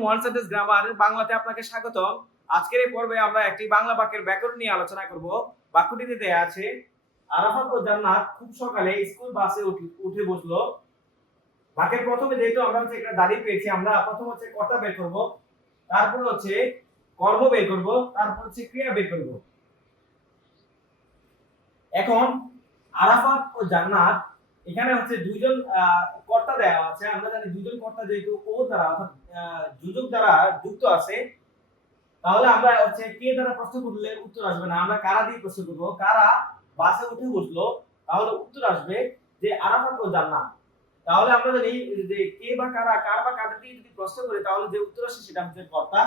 আলাইকুম, one sentence grammar বাংলাতে আপনাকে স্বাগতম। আজকের এই পর্বে আমরা একটি বাংলা বাক্যের ব্যাকরণ নিয়ে আলোচনা করব। বাক্যটিতে দেয়া আছে, আরাফাত ও জান্নাত খুব সকালে স্কুল বাসে উঠে বসলো। বাক্যের প্রথমে যেহেতু আমরা একটা দাঁড়িয়ে পেয়েছি, আমরা প্রথম কর্তা বের করব, তারপর কর্ম বের করব, তারপর ক্রিয়া বের করব। এখন আরাফাত ও জান্নাত, এখানে দুইজন কর্তা দেওয়া আছে। আমরা জানি দুইজন কর্তা যেহেতু ও দ্বারা অর্থাৎ যোজক দ্বারা যুক্ত আছে, তাহলে আমরা কে দ্বারা প্রশ্ন করলে উত্তর আসবে না, আমরা কারা দিয়ে প্রশ্ন করব। কারা বাসে উঠে বসলো, তাহলে উত্তর আসবে যে আরাফাত ও জান্নাত। তাহলে আমরা জানি যে কে বা কারা, কার বা কাদের দিয়ে যদি প্রশ্ন করি, তাহলে যে উত্তর আসে সেটা হচ্ছে কর্তা।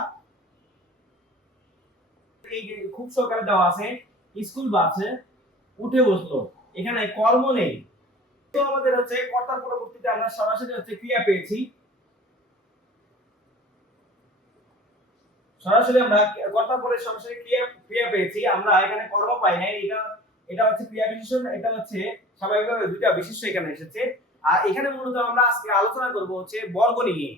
এই খুব সকালে দেওয়া আছে স্কুল বাসে উঠে বসলো, এখানে কর্ম নেই, তো আমাদের কর্তার পরবর্তীতে আমরা সরাসরি ক্রিয়া পেয়েছি। সরাসরি আমরা কর্তার পরে সরাসরি ক্রিয়া পেয়েছি, আমরা এখানে কর্ম পাই নাই। এটা ক্রিয়া বিশেষণ, এটা স্বাভাবিকভাবে দুইটা বিশেষ্য এখানে এসেছে। আর এখানে মূলত আমরা আজকে আলোচনা করব বর্গ নিয়ে,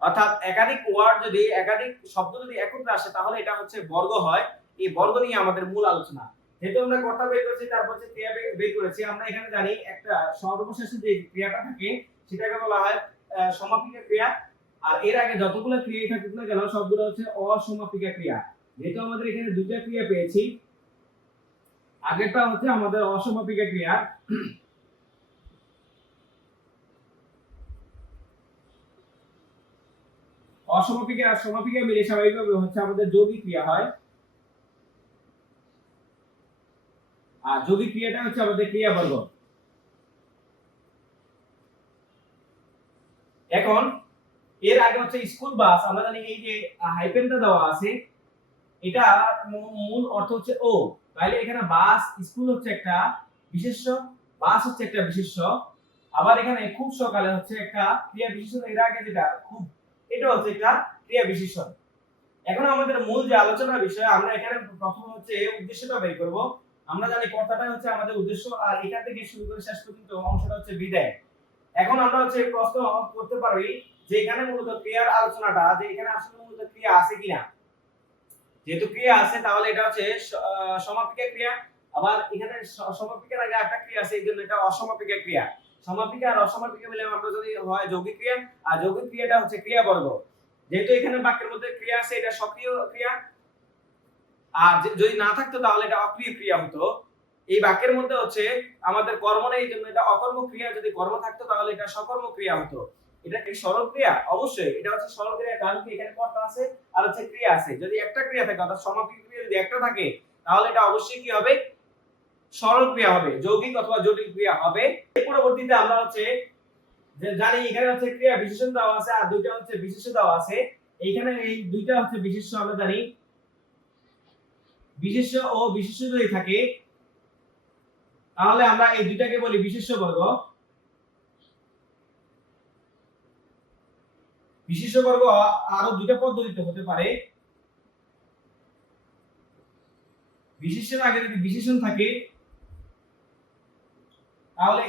অর্থাৎ একাধিক ওয়ার্ড যদি একাধিক শব্দ যদি একত্রে আসে তাহলে এটা বর্গ হয়। এই বর্গ নিয়ে আমাদের মূল আলোচনা। যেহেতু আমরা কর্তা বের করেছি, তারপর ক্রিয়া বের করেছি, আমরা এখানে জানি একটা সর্বশেষে যে ক্রিয়াটা থাকে সেটাকে বলা হয় সমাপিকা ক্রিয়া। আর এর আগে যতগুলো ক্রিয়া থাকুক না কেন সবগুলো অসমাপিকা ক্রিয়া। যেহেতু আমাদের এখানে দুইটা ক্রিয়া পেয়েছি, আগেরটা আমাদের অসমাপিকা ক্রিয়া, অসমাপিকা আর সমাপিকা মিলে স্বাভাবিকভাবে আমাদের যৌগিক ক্রিয়া হয়। আর যৌগিক ক্রিয়াটা আমাদের ক্রিয়াবর্গ। এখন এর আগে স্কুল বাস, আমরা জানি এই যে হাইফেনটা দেওয়া আছে, এটা মূল অর্থ ও, তাহলে এখানে বাস স্কুল একটা বিশেষ্য, বাস একটা বিশেষ্য। আবার এখানে খুব সকালে একটা ক্রিয়া বিশেষণ, এর আগে যেটা খুব, এটা একটা ক্রিয়া বিশেষণ। এখন আমাদের মূল যে আলোচনার বিষয়, আমরা এখানে প্রথম উদ্দেশ্যটা বের করব। আমরা জানি কর্তাটা আমাদের উদ্দেশ্য, আর এখান থেকে শুরু করে শেষ পর্যন্ত অংশটা বিদায়। এখন আমরা প্রশ্ন করতে পারি যে এখানে মূলত ক্রিয়ার আলোচনাটা, যে এখানে আসলে মূলত ক্রিয়া আছে কিনা। যেহেতু ক্রিয়া আছে তাহলে এটা সমাপিকা ক্রিয়া। আবার এখানে সমাপিকার আগে একটা ক্রিয়া আছে, এইজন্য এটা অসমাপিকা ক্রিয়া। সমাপিকা আর অসমাপিকা মিলে আমরা যদি হয় যৌগিক ক্রিয়া, আর যৌগিক ক্রিয়াটা ক্রিয়াবর্গ। যেহেতু এখানে বাক্যের মধ্যে ক্রিয়া আছে, এটা সক্রিয় ক্রিয়া। আর যদি না থাকতো তাহলে এটা অক্রিয় ক্রিয়া হতো। এই বাক্যের মধ্যে আমাদের কর্ম নেই, এই জন্য এটা অকর্ম ক্রিয়া। যদি কর্ম থাকতো তাহলে এটা সকর্ম ক্রিয়া হতো। এটা কি সরল ক্রিয়া? অবশ্যই এটা সরল ক্রিয়া, কারণ কি এখানে কর্তা আছে আর ক্রিয়া আছে। যদি একটা ক্রিয়া থাকে অর্থাৎ সমাপিক ক্রিয়া যদি একটা থাকে, তাহলে এটা অবশ্যই কি হবে? সরল ক্রিয়া হবে, যৌগিক অথবা জটিল ক্রিয়া হবে। এর পরবর্তীতে আমরা যে জানি এখানে ক্রিয়া বিশেষণ দেওয়া আছে, আর দুইটা বিশেষ্য দেওয়া আছে। এইখানে এই দুইটা বিশেষ্য, আমরা জানি বিশেষ্য ও বিশেষ্য যদি থাকে তাহলে আমরা এই দুইটাকে বলি বিশেষ্য বর্গ। বিশেষ্য বর্গ আরো দুইটা পদ্ধতিতে হতে পারে। বিশেষ্যের আগে যদি বিশেষণ থাকে তাহলে